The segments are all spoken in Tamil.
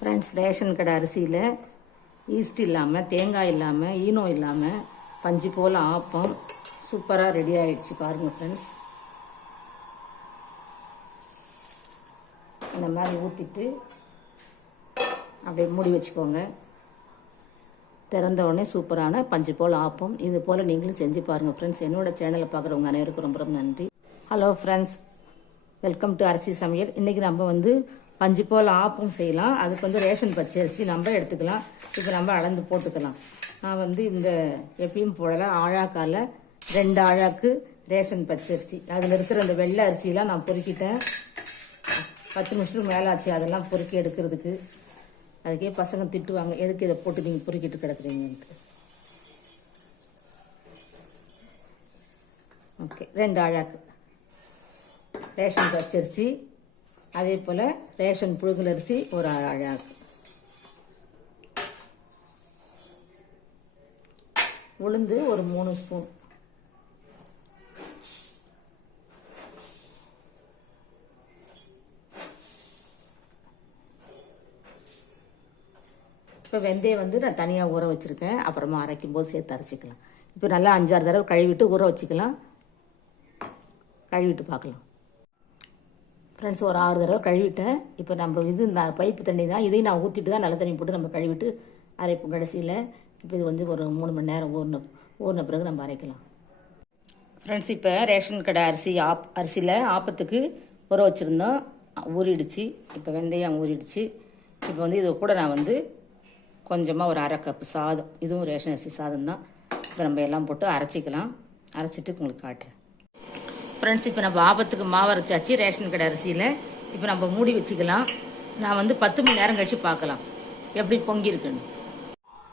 ஃப்ரெண்ட்ஸ், ரேஷன் கடை அரிசியில் ஈஸ்ட் இல்லாமல், தேங்காய் இல்லாமல், ஈனோ இல்லாமல் பஞ்சு போல் ஆப்பம் சூப்பராக ரெடி ஆகிடுச்சு. பாருங்கள் ஃப்ரெண்ட்ஸ், இந்த மாதிரி ஊற்றிட்டு அப்படியே மூடி வச்சுக்கோங்க. திறந்த உடனே சூப்பரான பஞ்சு போல் ஆப்பம். இது போல் நீங்களும் செஞ்சு பாருங்கள் ஃப்ரெண்ட்ஸ். என்னோடய சேனலை பார்க்குறவங்க அனைவருக்கும் ரொம்ப ரொம்ப நன்றி. ஹலோ ஃப்ரெண்ட்ஸ், வெல்கம் டு அரிசி சமையல். இன்றைக்கி நம்ம பஞ்சு போல் ஆப்பம் செய்யலாம். அதுக்கு ரேஷன் பச்சரிசி நம்ம எடுத்துக்கலாம். இப்போ நம்ம அளந்து போட்டுக்கலாம். நான் இந்த எப்பயும் போடல ஆழாக்கால 2 ஆழாக்கு ரேஷன் பச்சரிசி. அதில் இருக்கிற அந்த வெள்ளை அரிசியெலாம் நான் பொறுக்கிட்டேன். 10 நிமிஷத்துக்கு மேலே ஆச்சு அதெல்லாம் பொறுக்கி எடுக்கிறதுக்கு. அதுக்கே பசங்க திட்டுவாங்க, எதுக்கு இதை போட்டு நீங்கள் பொறுக்கிட்டு கிடக்குறீங்கன்ட்டு. ஓகே, 2 ஆழாக்கு ரேஷன் பச்சரிசி, அதே போல் ரேஷன் புழுங்கல் அரிசி 1 ஆழாக்கு, உளுந்து ஒரு 3 ஸ்பூன், இப்போ வெந்தயம் நான் தனியாக ஊற வச்சுருக்கேன். அப்புறமா அரைக்கும் போது சேர்த்து அரைச்சிக்கலாம். இப்போ நல்லா 5-6 தடவை கழுவிட்டு ஊற வச்சுக்கலாம். கழுவிட்டு பார்க்கலாம் ஃப்ரெண்ட்ஸ். ஒரு 6 தடவை கழுவிட்டேன். இப்போ நம்ம இந்த பைப்பு தண்ணி தான், இதையும் நான் ஊற்றிட்டு தான் நல்ல தண்ணி போட்டு நம்ம கழுவிட்டு அரைப்போம் கடைசியில். இப்போ இது ஒரு 3 மணி நேரம் ஊறின பிறகு நம்ம அரைக்கலாம் ஃப்ரெண்ட்ஸ். இப்போ ரேஷன் கடை அரிசியில் ஆப்பத்துக்கு ஊற வச்சுருந்தோம், ஊறிடுச்சு. இப்போ வெந்தயம் ஊறிடுச்சு. இப்போ இது கூட நான் கொஞ்சமாக ஒரு 1/2 கப்பு சாதம், இதுவும் ரேஷன் அரிசி சாதம் தான். இப்போ நம்ம எல்லாம் போட்டு அரைச்சிக்கலாம். அரைச்சிட்டு உங்களுக்கு காட்டுறேன் ஃப்ரெண்ட்ஸ். இப்போ நம்ம ஆப்பத்துக்கு மாவு அரைச்சாச்சு ரேஷன் கடை அரிசியில். இப்போ நம்ம மூடி வச்சுக்கலாம். நான் 10 மணி நேரம் கழிச்சு பார்க்கலாம் எப்படி பொங்கியிருக்குன்னு.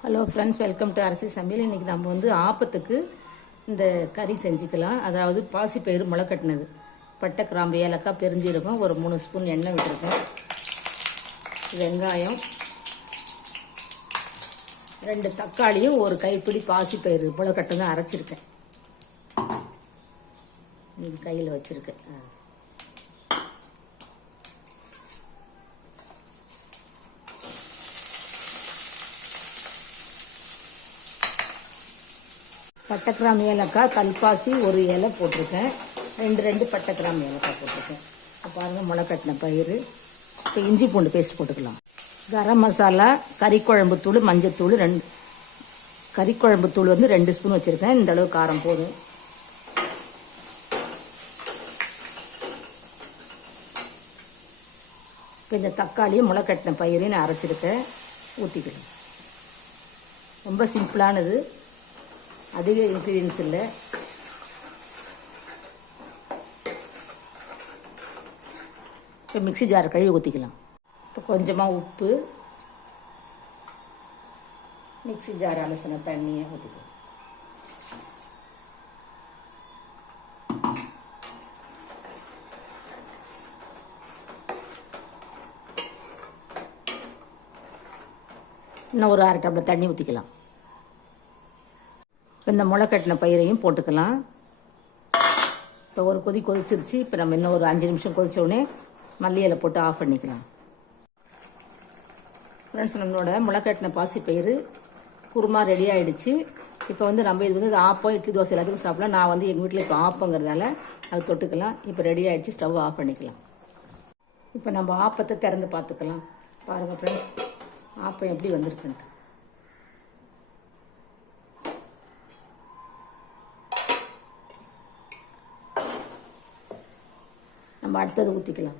ஹலோ ஃப்ரெண்ட்ஸ், வெல்கம் டு அரிசி சமையல். இன்றைக்கி நம்ம ஆப்பத்துக்கு இந்த கறி செஞ்சுக்கலாம். அதாவது பாசிப்பயிறு முளைக்கட்டினது, பட்டை, கிராம்பு, ஏலக்காய், பெருஞ்சீரகம், ஒரு 3 ஸ்பூன் எண்ணெய் விட்டுருக்கேன். வெங்காயம், 2 தக்காளியும், ஒரு கைப்பிடி பாசிப்பயிறு முளைக்கட்டுங்க அரைச்சிருக்கேன். இது கையில் வச்சுருக்கேன். பட்டை, கிராம்பு, ஏலக்காய், கல்பாசி ஒரு இலை போட்டிருக்கேன். 2 பட்டை, கிராம்பு, ஏலக்காய் போட்டிருக்கேன். பாருங்கள், முளைக்கட்டின பயிறு. இப்போ இஞ்சி பூண்டு பேஸ்ட் போட்டுக்கலாம். கரம் மசாலா, கறிக்குழம்பு தூள், மஞ்சத்தூள், கறிக்குழம்பு தூள் 2 ஸ்பூன் வச்சுருக்கேன். இந்த அளவு காரம் போதும். இப்போ இந்த தக்காளியும் முளைக்கட்டின பயிரையும் நான் அரைச்சிருக்கேன், ஊற்றிக்கிறேன். ரொம்ப சிம்பிளானது, அதிக இன்க்ரீடியன்ஸ் இல்லை. இப்போ மிக்ஸி ஜார் கழுவி ஊற்றிக்கலாம். இப்போ கொஞ்சமாக உப்பு, மிக்ஸி ஜார் அலசின தண்ணியை ஊற்றிக்கலாம். இன்னும் ஒரு 1/2 டம்ளர் தண்ணி ஊற்றிக்கலாம். இப்போ இந்த முளைக்கட்டின பயிரையும் போட்டுக்கலாம். இப்போ ஒரு கொதிச்சிருச்சு. இப்போ நம்ம இன்னும் ஒரு 5 நிமிஷம் கொதிச்ச உடனே மல்லி இலை போட்டு ஆஃப் பண்ணிக்கலாம் ஃப்ரெண்ட்ஸ். நம்மளோட முளைக்கட்டின பாசிப்பயிறு குருமா ரெடி ஆகிடுச்சு. இப்போ நம்ம இது ஆப்பம், இட்லி, தோசை எல்லாத்துக்கும் சாப்பிடலாம். நான் எங்கள் வீட்டில் இப்போ ஆப்பங்கிறதால அது தொட்டுக்கலாம். இப்போ ரெடி ஆகிடுச்சு, ஸ்டவ் ஆஃப் பண்ணிக்கலாம். இப்போ நம்ம ஆப்பத்தை திறந்து பார்த்துக்கலாம். பாருங்கள் ஃப்ரெண்ட்ஸ், ஆப்பம் எப்படி வந்திருக்குன்ட்டு. நம்ம அடுத்தது ஊற்றிக்கலாம்.